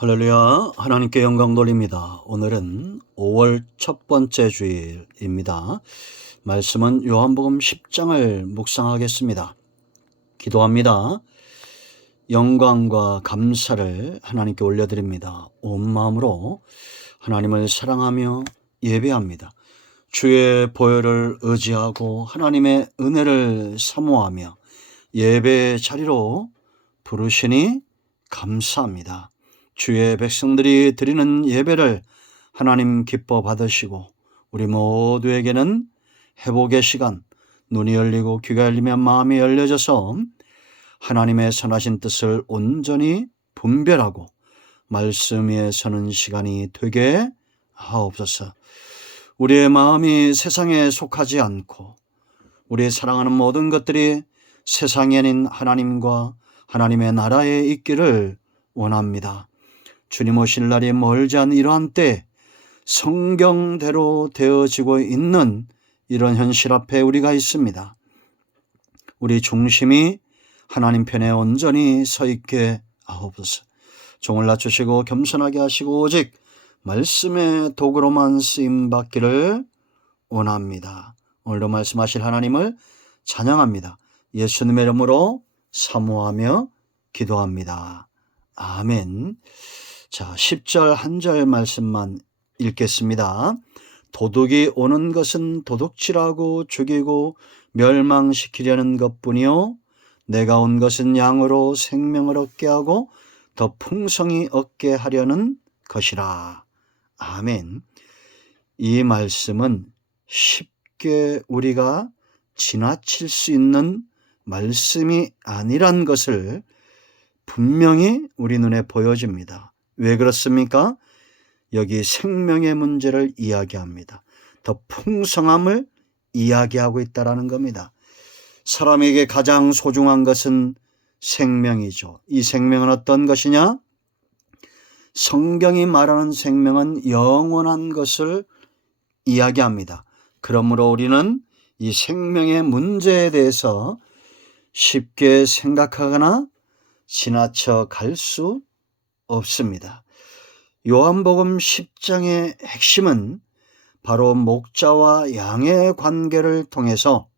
할렐루야, 하나님께 영광 돌립니다. 오늘은 5월 첫 번째 주일입니다. 말씀은 요한복음 10장을 묵상하겠습니다. 기도합니다. 영광과 감사를 하나님께 올려드립니다. 온 마음으로 하나님을 사랑하며 예배합니다. 주의 보혈을 의지하고 하나님의 은혜를 사모하며 예배 자리로 부르시니 감사합니다. 주의 백성들이 드리는 예배를 하나님 기뻐 받으시고 우리 모두에게는 회복의 시간, 눈이 열리고 귀가 열리면 마음이 열려져서 하나님의 선하신 뜻을 온전히 분별하고 말씀 위에 서는 시간이 되게 하옵소서. 우리의 마음이 세상에 속하지 않고 우리 사랑하는 모든 것들이 세상이 아닌 하나님과 하나님의 나라에 있기를 원합니다. 주님 오실 날이 멀지 않은 이러한 때 성경대로 되어지고 있는 이런 현실 앞에 우리가 있습니다. 우리 중심이 하나님 편에 온전히 서 있게 하옵소서. 종을 낮추시고 겸손하게 하시고 오직 말씀의 도구로만 쓰임 받기를 원합니다. 오늘도 말씀하실 하나님을 찬양합니다. 예수님의 이름으로 사모하며 기도합니다. 아멘. 자, 10절 한 절 말씀만 읽겠습니다. 도둑이 오는 것은 도둑질하고 죽이고 멸망시키려는 것뿐이요 내가 온 것은 양으로 생명을 얻게 하고 더 풍성히 얻게 하려는 것이라. 아멘. 이 말씀은 쉽게 우리가 지나칠 수 있는 말씀이 아니란 것을 분명히 우리 눈에 보여집니다. 왜 그렇습니까? 여기 생명의 문제를 이야기합니다. 더 풍성함을 이야기하고 있다는 겁니다. 사람에게 가장 소중한 것은 생명이죠. 이 생명은 어떤 것이냐? 성경이 말하는 생명은 영원한 것을 이야기합니다. 그러므로 우리는 이 생명의 문제에 대해서 쉽게 생각하거나 지나쳐 갈 수 없습니다. 요한복음 10장의 핵심은 바로 목자와 양의 관계를 통해서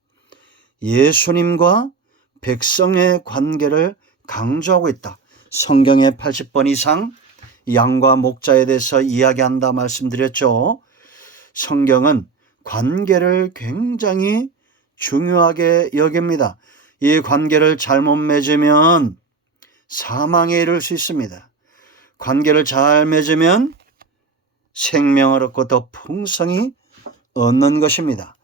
예수님과 백성의 관계를 강조하고 있다. 성경에 80번 이상 양과 목자에 대해서 이야기한다 말씀드렸죠. 성경은 관계를 굉장히 중요하게 여깁니다. 이 관계를 잘못 맺으면 사망에 이를 수 있습니다. 관계를 잘 맺으면 생명을 얻고 더 풍성히 얻는 것입니다.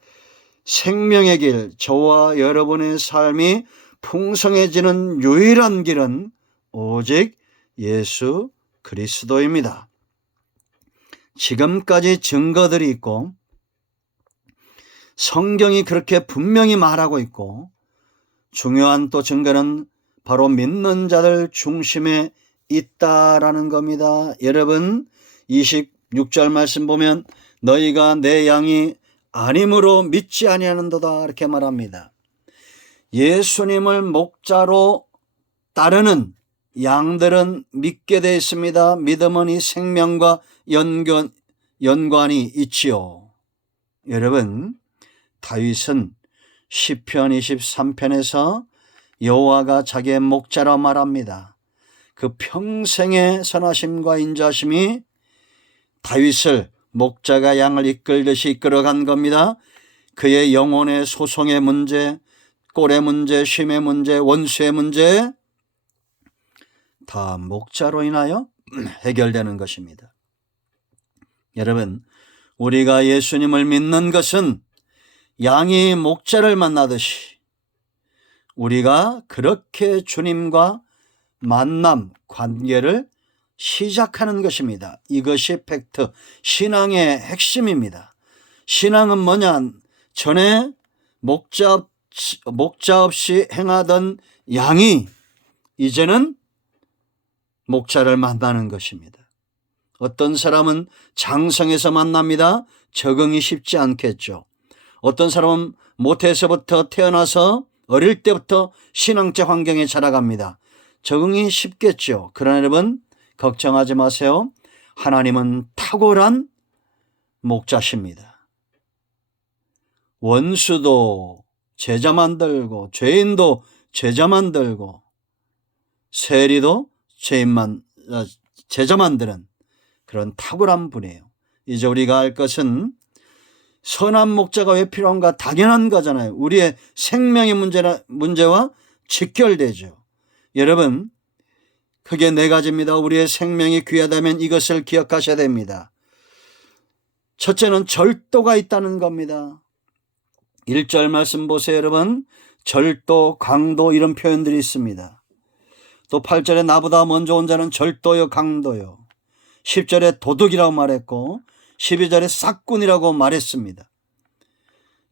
생명의 길, 저와 여러분의 삶이 풍성해지는 유일한 길은 오직 예수 그리스도입니다. 지금까지 증거들이 있고 성경이 그렇게 분명히 말하고 있고 중요한 또 증거는 바로 믿는 자들 중심에 있다라는 겁니다. 여러분 26절 말씀 보면 너희가 내 양이 아님으로 믿지 아니하는도다 이렇게 말합니다. 예수님을 목자로 따르는 양들은 믿게 되어 있습니다. 믿음은 이 생명과 연관이 있지요. 여러분 다윗은 시편 23편에서 여호와가 자기의 목자라 말합니다. 그 평생의 선하심과 인자심이 다윗을 목자가 양을 이끌듯이 이끌어간 겁니다. 그의 영혼의 소송의 문제, 꼴의 문제, 쉼의 문제, 원수의 문제 다 목자로 인하여 해결되는 것입니다. 여러분 우리가 예수님을 믿는 것은 양이 목자를 만나듯이 우리가 그렇게 주님과 만남, 관계를 시작하는 것입니다. 이것이 팩트, 신앙의 핵심입니다. 신앙은 뭐냐? 전에 목자 없이 행하던 양이 이제는 목자를 만나는 것입니다. 어떤 사람은 장성에서 만납니다. 적응이 쉽지 않겠죠. 어떤 사람은 모태에서부터 태어나서 어릴 때부터 신앙적 환경에 자라갑니다. 적응이 쉽겠죠. 그러나 여러분 걱정하지 마세요. 하나님은 탁월한 목자십니다. 원수도 제자 만들고 죄인도 제자 만들고 세리도 제자 만드는 그런 탁월한 분이에요. 이제 우리가 할 것은 선한 목자가 왜 필요한가? 당연한 거잖아요. 우리의 생명의 문제와 직결되죠. 여러분, 크게 네 가지입니다. 우리의 생명이 귀하다면 이것을 기억하셔야 됩니다. 첫째는 절도가 있다는 겁니다. 1절 말씀 보세요, 여러분. 절도, 강도 이런 표현들이 있습니다. 또 8절에 나보다 먼저 온 자는 절도요, 강도요. 10절에 도둑이라고 말했고 12절에 싹군이라고 말했습니다.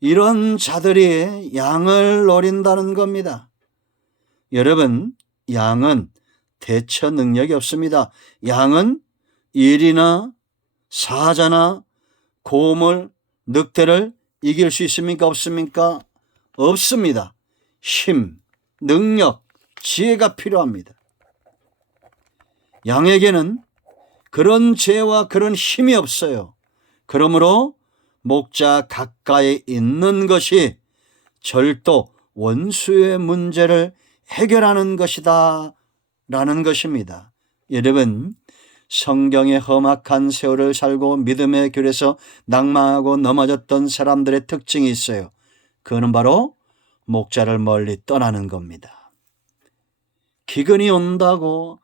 이런 자들이 양을 노린다는 겁니다. 여러분, 양은 대처 능력이 없습니다. 양은 일이나 사자나 곰을, 늑대를 이길 수 있습니까? 없습니까? 없습니다. 힘, 능력, 지혜가 필요합니다. 양에게는 그런 지혜와 그런 힘이 없어요. 그러므로 목자 가까이 있는 것이 절도, 원수의 문제를 해결하는 것이다 라는 것입니다. 여러분, 성경의 험악한 세월을 살고 믿음의 길에서 낭망하고 넘어졌던 사람들의 특징이 있어요. 그거는 바로 목자를 멀리 떠나는 겁니다. 기근이 온다고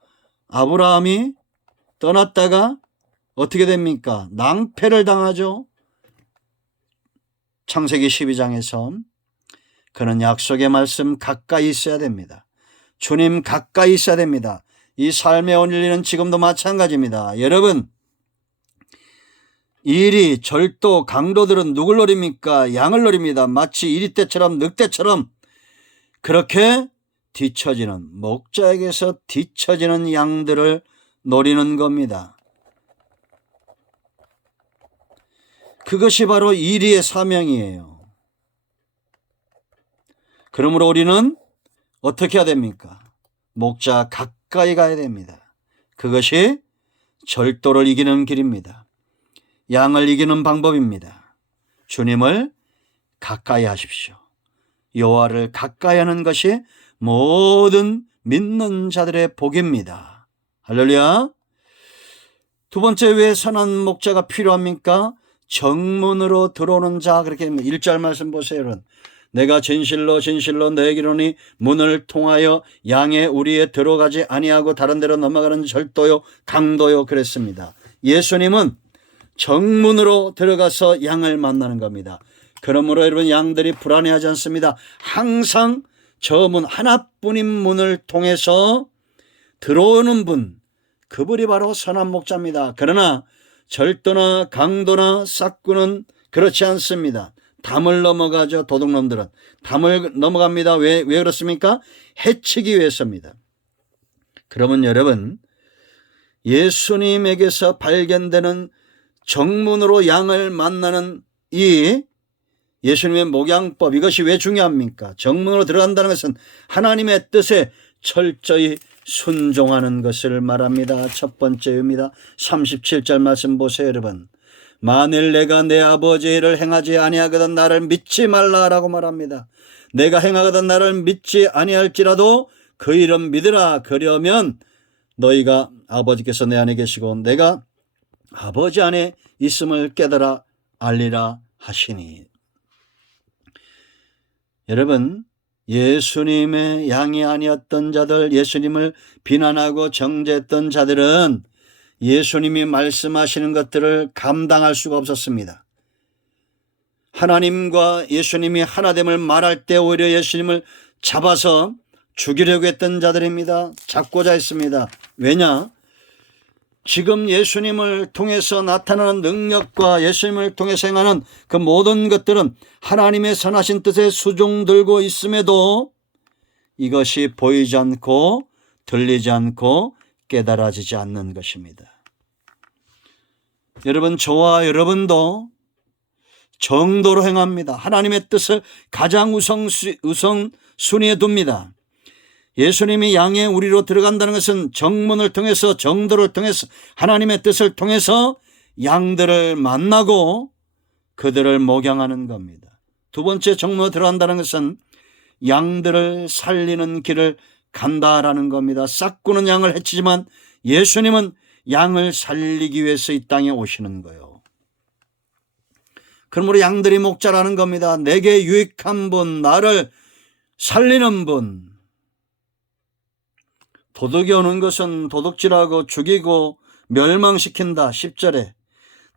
아브라함이 떠났다가 어떻게 됩니까? 낭패를 당하죠. 창세기 12장에서 그는 약속의 말씀 가까이 있어야 됩니다. 주님 가까이 있어야 됩니다. 이 삶의 원리는 지금도 마찬가지입니다. 여러분, 일이 절도 강도들은 누굴 노립니까? 양을 노립니다. 마치 이리떼처럼 늑대처럼 그렇게 뒤처지는, 목자에게서 뒤처지는 양들을 노리는 겁니다. 그것이 바로 이리의 사명이에요. 그러므로 우리는 어떻게 해야 됩니까? 목자 가까이 가야 됩니다. 그것이 절도를 이기는 길입니다. 양을 이기는 방법입니다. 주님을 가까이 하십시오. 여호와를 가까이 하는 것이 모든 믿는 자들의 복입니다. 할렐루야. 두 번째, 왜 선한 목자가 필요합니까? 정문으로 들어오는 자, 그렇게 1절 말씀 보세요. 여러분. 내가 진실로 진실로 너에게 이르노니 문을 통하여 양의 우리에 들어가지 아니하고 다른 데로 넘어가는 절도요 강도요 그랬습니다. 예수님은 정문으로 들어가서 양을 만나는 겁니다. 그러므로 여러분, 양들이 불안해하지 않습니다. 항상 저 문 하나뿐인 문을 통해서 들어오는 분, 그분이 바로 선한 목자입니다. 그러나 절도나 강도나 싹구는 그렇지 않습니다. 담을 넘어가죠. 도둑놈들은 담을 넘어갑니다. 왜 그렇습니까? 해치기 위해서입니다. 그러면 여러분, 예수님에게서 발견되는 정문으로 양을 만나는 이 예수님의 목양법, 이것이 왜 중요합니까? 정문으로 들어간다는 것은 하나님의 뜻에 철저히 순종하는 것을 말합니다. 첫 번째입니다. 37절 말씀 보세요, 여러분. 만일 내가 내 아버지의 일을 행하지 아니하거든 나를 믿지 말라라고 말합니다. 내가 행하거든 나를 믿지 아니할지라도 그 일은 믿으라. 그러면 너희가 아버지께서 내 안에 계시고 내가 아버지 안에 있음을 깨달아 알리라 하시니. 여러분, 예수님의 양이 아니었던 자들, 예수님을 비난하고 정죄했던 자들은 예수님이 말씀하시는 것들을 감당할 수가 없었습니다. 하나님과 예수님이 하나됨을 말할 때 오히려 예수님을 잡아서 죽이려고 했던 자들입니다. 잡고자 했습니다. 왜냐? 지금 예수님을 통해서 나타나는 능력과 예수님을 통해서 행하는 그 모든 것들은 하나님의 선하신 뜻에 수종들고 있음에도 이것이 보이지 않고 들리지 않고 깨달아지지 않는 것입니다. 여러분, 저와 여러분도 정도로 행합니다. 하나님의 뜻을 가장 우선순위에 둡니다. 예수님이 양의 우리로 들어간다는 것은 정문을 통해서, 정도를 통해서, 하나님의 뜻을 통해서 양들을 만나고 그들을 목양하는 겁니다. 두 번째, 정문으로 들어간다는 것은 양들을 살리는 길을 간다라는 겁니다. 싹구는 양을 해치지만 예수님은 양을 살리기 위해서 이 땅에 오시는 거예요. 그러므로 양들이 목자라는 겁니다. 내게 유익한 분, 나를 살리는 분. 도둑이 오는 것은 도둑질하고 죽이고 멸망시킨다. 10절에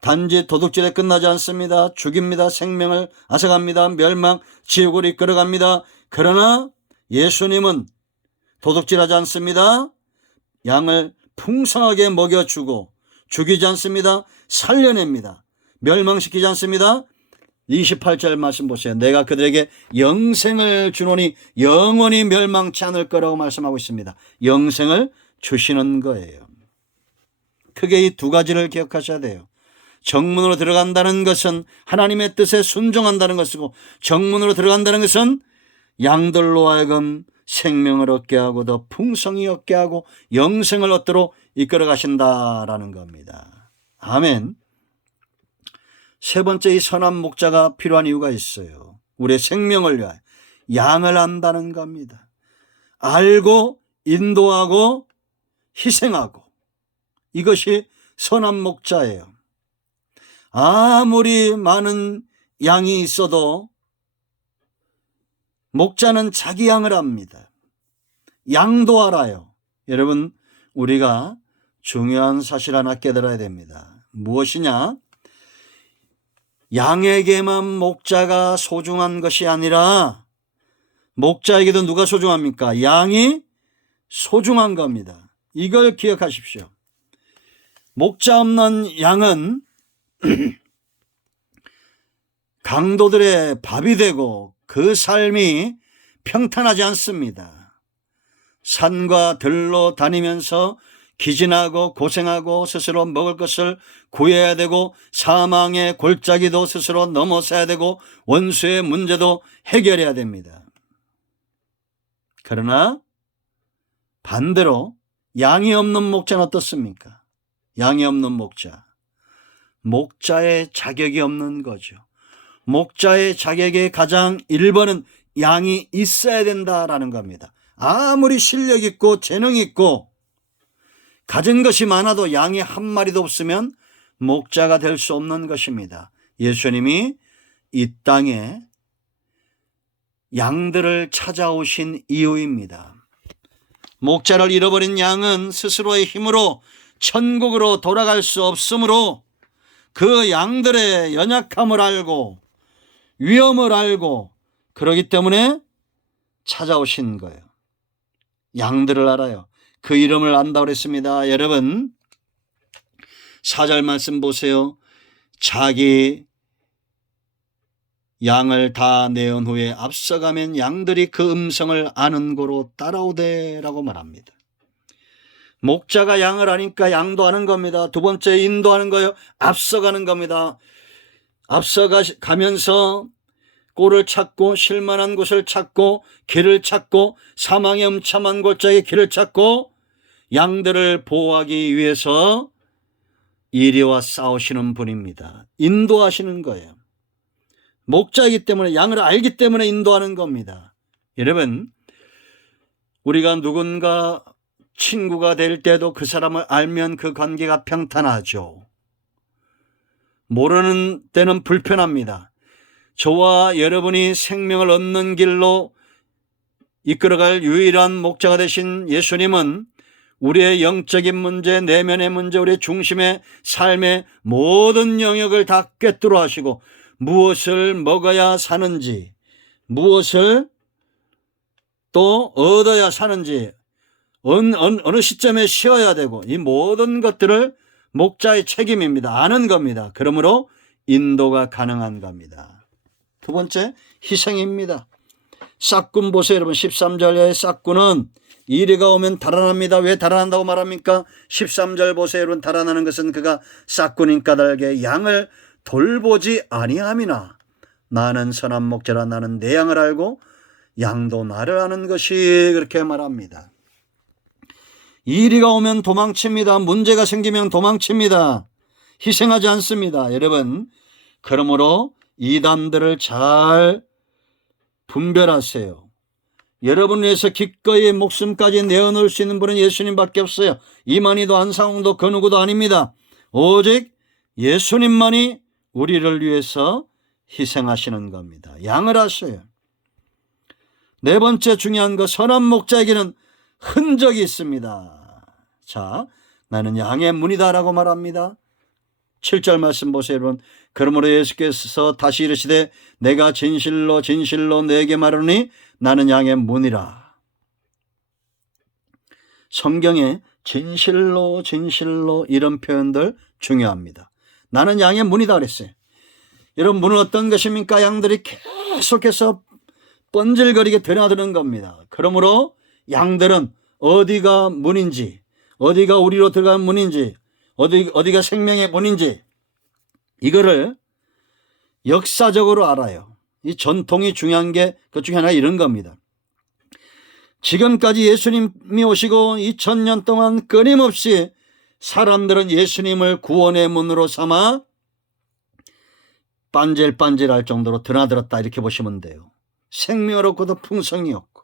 단지 도둑질에 끝나지 않습니다. 죽입니다. 생명을 앗아갑니다. 멸망, 지옥으로 이끌어갑니다. 그러나 예수님은 도둑질하지 않습니다. 양을 풍성하게 먹여주고 죽이지 않습니다. 살려냅니다. 멸망시키지 않습니다. 28절 말씀 보세요. 내가 그들에게 영생을 주노니 영원히 멸망치 않을 거라고 말씀하고 있습니다. 영생을 주시는 거예요. 크게 이 두 가지를 기억하셔야 돼요. 정문으로 들어간다는 것은 하나님의 뜻에 순종한다는 것이고, 정문으로 들어간다는 것은 양들로 하여금 생명을 얻게 하고 더 풍성히 얻게 하고 영생을 얻도록 이끌어 가신다라는 겁니다. 아멘. 세 번째, 이 선한 목자가 필요한 이유가 있어요. 우리의 생명을 위하여 양을 안다는 겁니다. 알고 인도하고 희생하고, 이것이 선한 목자예요. 아무리 많은 양이 있어도 목자는 자기 양을 압니다. 양도 알아요. 여러분, 우리가 중요한 사실 하나 깨달아야 됩니다. 무엇이냐? 양에게만 목자가 소중한 것이 아니라 목자에게도 누가 소중합니까? 양이 소중한 겁니다. 이걸 기억하십시오. 목자 없는 양은 강도들의 밥이 되고 그 삶이 평탄하지 않습니다. 산과 들로 다니면서 기진하고 고생하고 스스로 먹을 것을 구해야 되고 사망의 골짜기도 스스로 넘어서야 되고 원수의 문제도 해결해야 됩니다. 그러나 반대로 양이 없는 목자는 어떻습니까? 양이 없는 목자. 목자의 자격이 없는 거죠. 목자의 자격의 가장 1번은 양이 있어야 된다라는 겁니다. 아무리 실력 있고 재능 있고 가진 것이 많아도 양이 한 마리도 없으면 목자가 될 수 없는 것입니다. 예수님이 이 땅에 양들을 찾아오신 이유입니다. 목자를 잃어버린 양은 스스로의 힘으로 천국으로 돌아갈 수 없으므로 그 양들의 연약함을 알고 위험을 알고 그러기 때문에 찾아오신 거예요. 양들을 알아요. 그 이름을 안다고 그랬습니다. 여러분, 4절 말씀 보세요. 자기 양을 다 내은 후에 앞서가면 양들이 그 음성을 아는 고로 따라오되라고 말합니다. 목자가 양을 아니까 양도 아는 겁니다. 두 번째, 인도하는 거예요. 앞서가는 겁니다. 앞서가면서 꼴을 찾고 쉴만한 곳을 찾고 길을 찾고 사망의 음참한 골짜기의 길을 찾고 양들을 보호하기 위해서 이리와 싸우시는 분입니다. 인도하시는 거예요. 목자이기 때문에, 양을 알기 때문에 인도하는 겁니다. 여러분, 우리가 누군가 친구가 될 때도 그 사람을 알면 그 관계가 평탄하죠. 모르는 때는 불편합니다. 저와 여러분이 생명을 얻는 길로 이끌어갈 유일한 목자가 되신 예수님은 우리의 영적인 문제, 내면의 문제, 우리의 중심의 삶의 모든 영역을 다 꿰뚫어 하시고 무엇을 먹어야 사는지, 무엇을 또 얻어야 사는지, 어느 시점에 쉬어야 되고, 이 모든 것들을 목자의 책임입니다. 아는 겁니다. 그러므로 인도가 가능한 겁니다. 두 번째, 희생입니다. 싹군 보세요. 여러분, 13절의 싹군은 이리가 오면 달아납니다. 왜 달아난다고 말합니까? 13절 보세요. 여러분, 달아나는 것은 그가 싹군인 까닭에 양을 돌보지 아니함이나 나는 선한 목자라 나는 내 양을 알고 양도 나를 아는 것이, 그렇게 말합니다. 이리가 오면 도망칩니다. 문제가 생기면 도망칩니다. 희생하지 않습니다. 여러분, 그러므로 이단들을 잘 분별하세요. 여러분을 위해서 기꺼이 목숨까지 내어놓을 수 있는 분은 예수님밖에 없어요. 이만희도 안상홍도 그 누구도 아닙니다. 오직 예수님만이 우리를 위해서 희생하시는 겁니다. 양을 하셔요. 네 번째 중요한 거, 선한 목자에게는 흔적이 있습니다. 자, 나는 양의 문이다라고 말합니다. 7절 말씀 보세요, 여러분. 그러므로 예수께서 다시 이르시되 내가 진실로 진실로 너에게 말하노니 나는 양의 문이라. 성경에 진실로 진실로 이런 표현들 중요합니다. 나는 양의 문이다 그랬어요. 여러분, 문은 어떤 것입니까? 양들이 계속해서 번질거리게 드나드는 겁니다. 그러므로 양들은 어디가 문인지, 어디가 우리로 들어간 문인지, 어디가 생명의 문인지, 이거를 역사적으로 알아요. 이 전통이 중요한 게 그 중에 하나 이런 겁니다. 지금까지 예수님이 오시고 2000년 동안 끊임없이 사람들은 예수님을 구원의 문으로 삼아 빤질빤질할 정도로 드나들었다, 이렇게 보시면 돼요. 생명이 없고도 풍성이 없고.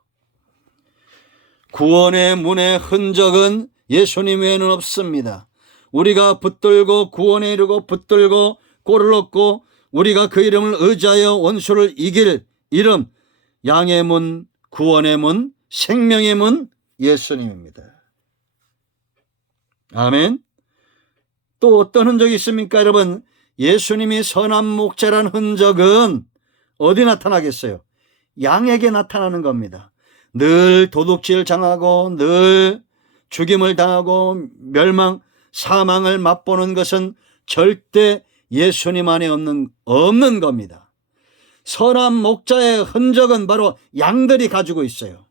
구원의 문의 흔적은 예수님 외에는 없습니다. 우리가 붙들고 구원에 이르고 붙들고 꼴을 얻고 우리가 그 이름을 의지하여 원수를 이길 이름, 양의 문, 구원의 문, 생명의 문, 예수님입니다. 아멘. 또 어떤 흔적이 있습니까, 여러분? 예수님이 선한 목자란 흔적은 어디 나타나겠어요? 양에게 나타나는 겁니다. 늘 도둑질 당하고 늘 죽임을 당하고 멸망, 사망을 맛보는 것은 절대 예수님 안에 없는 겁니다. 선한 목자의 흔적은 바로 양들이 가지고 있어요.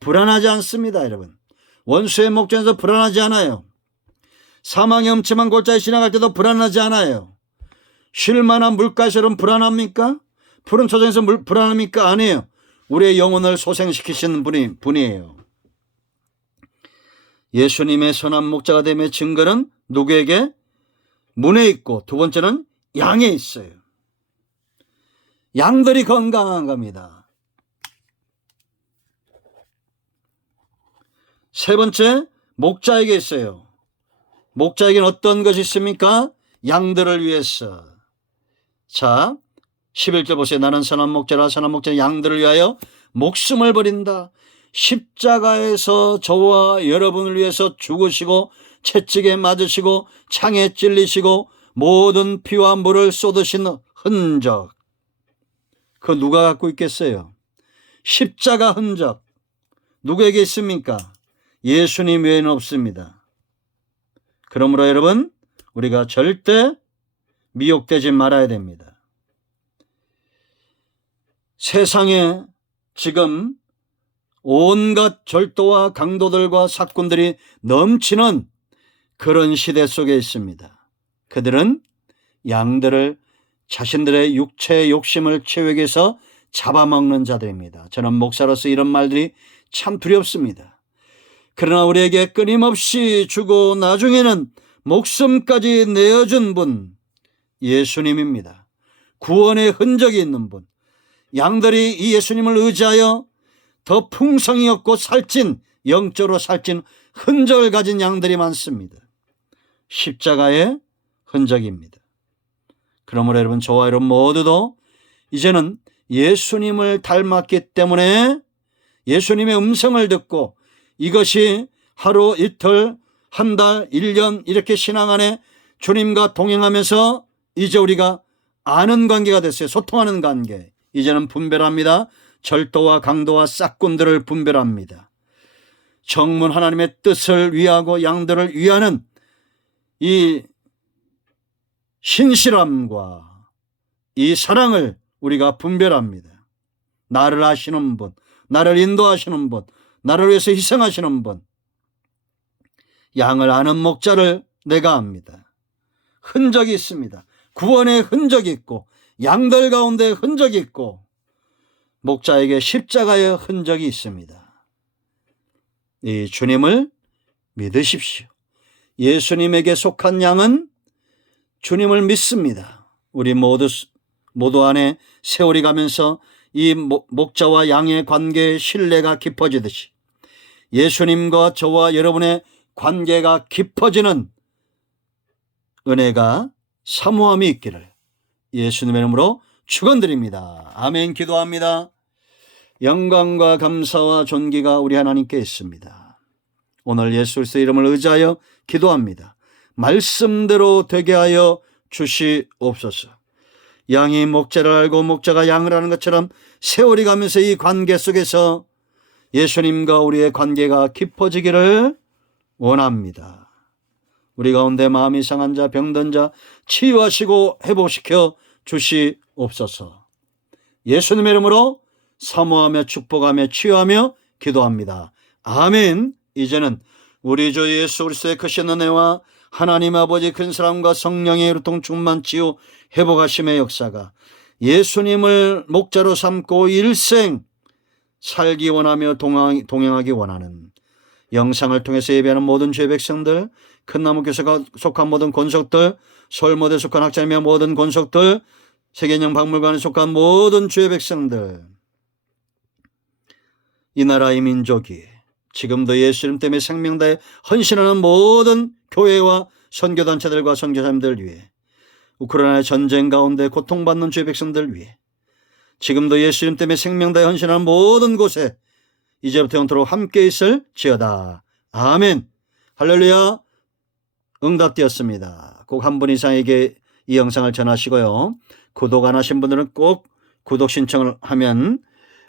불안하지 않습니다, 여러분. 원수의 목전에서 불안하지 않아요. 사망의 음침한 골짜기 지나갈 때도 불안하지 않아요. 쉴 만한 물가에서는 불안합니까? 푸른 초장에서 불안합니까? 아니에요. 우리의 영혼을 소생시키시는 분이에요. 예수님의 선한 목자가 됨의 증거는 누구에게? 문에 있고, 두 번째는 양에 있어요. 양들이 건강한 겁니다. 세 번째, 목자에게 있어요. 목자에게는 어떤 것이 있습니까? 양들을 위해서. 자, 11절 보세요. 나는 선한 목자라. 선한 목자는 양들을 위하여 목숨을 버린다. 십자가에서 저와 여러분을 위해서 죽으시고 채찍에 맞으시고 창에 찔리시고 모든 피와 물을 쏟으신 흔적, 그거 누가 갖고 있겠어요? 십자가 흔적 누구에게 있습니까? 예수님 외에는 없습니다. 그러므로 여러분, 우리가 절대 미혹되지 말아야 됩니다. 세상에 지금 온갖 절도와 강도들과 사건들이 넘치는 그런 시대 속에 있습니다. 그들은 양들을 자신들의 육체의 욕심을 채우기 위해서 잡아먹는 자들입니다. 저는 목사로서 이런 말들이 참 두렵습니다. 그러나 우리에게 끊임없이 주고 나중에는 목숨까지 내어준 분, 예수님입니다. 구원의 흔적이 있는 분. 양들이 이 예수님을 의지하여 더 풍성히 없고 살찐, 영적으로 살찐 흔적을 가진 양들이 많습니다. 십자가의 흔적입니다. 그러므로 여러분, 저와 여러분 모두도 이제는 예수님을 닮았기 때문에 예수님의 음성을 듣고 이것이 하루, 이틀, 한 달, 1년 이렇게 신앙 안에 주님과 동행하면서 이제 우리가 아는 관계가 됐어요. 소통하는 관계. 이제는 분별합니다. 절도와 강도와 싹군들을 분별합니다. 정문 하나님의 뜻을 위하고 양들을 위하는 이 신실함과 이 사랑을 우리가 분별합니다. 나를 아시는 분, 나를 인도하시는 분, 나를 위해서 희생하시는 분, 양을 아는 목자를 내가 압니다. 흔적이 있습니다. 구원의 흔적이 있고 양들 가운데 흔적이 있고 목자에게 십자가의 흔적이 있습니다. 이 주님을 믿으십시오. 예수님에게 속한 양은 주님을 믿습니다. 우리 모두 안에 세월이 가면서 이 목자와 양의 관계의 신뢰가 깊어지듯이 예수님과 저와 여러분의 관계가 깊어지는 은혜가 사모함이 있기를 예수님의 이름으로 축원드립니다. 아멘. 기도합니다. 영광과 감사와 존귀가 우리 하나님께 있습니다. 오늘 예수 그리스도의 이름을 의지하여 기도합니다. 말씀대로 되게 하여 주시옵소서. 양이 목자를 알고 목자가 양을 아는 것처럼 세월이 가면서 이 관계 속에서 예수님과 우리의 관계가 깊어지기를 원합니다. 우리 가운데 마음이 상한 자, 병든 자 치유하시고 회복시켜 주시옵소서. 예수님의 이름으로 사모하며 축복하며 치유하며 기도합니다. 아멘. 이제는 우리 주 예수 그리스도의 크신 은혜와 하나님 아버지 큰 사랑과 성령의 이루통 충만 치유 회복하심의 역사가 예수님을 목자로 삼고 일생 살기 원하며 동행하기 원하는 영상을 통해서 예배하는 모든 주의 백성들, 큰나무교회가 속한 모든 권속들, 서울모대에 속한 학자님의 모든 권속들, 세계인형 박물관에 속한 모든 주의 백성들, 이 나라의 민족이 지금도 예수 이름 때문에 생명 다해 헌신하는 모든 교회와 선교단체들과 선교사님들 위해, 우크라이나의 전쟁 가운데 고통받는 주의 백성들 위해, 지금도 예수 이름 때문에 생명 다해 헌신하는 모든 곳에 이제부터 영토록 함께 있을지어다. 아멘. 할렐루야. 응답되었습니다. 꼭 한 분 이상에게 이 영상을 전하시고요. 구독 안 하신 분들은 꼭 구독 신청을 하면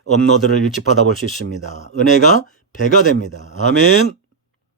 업로드를 일찍 받아볼 수 있습니다. 은혜가 배가 됩니다. 아멘.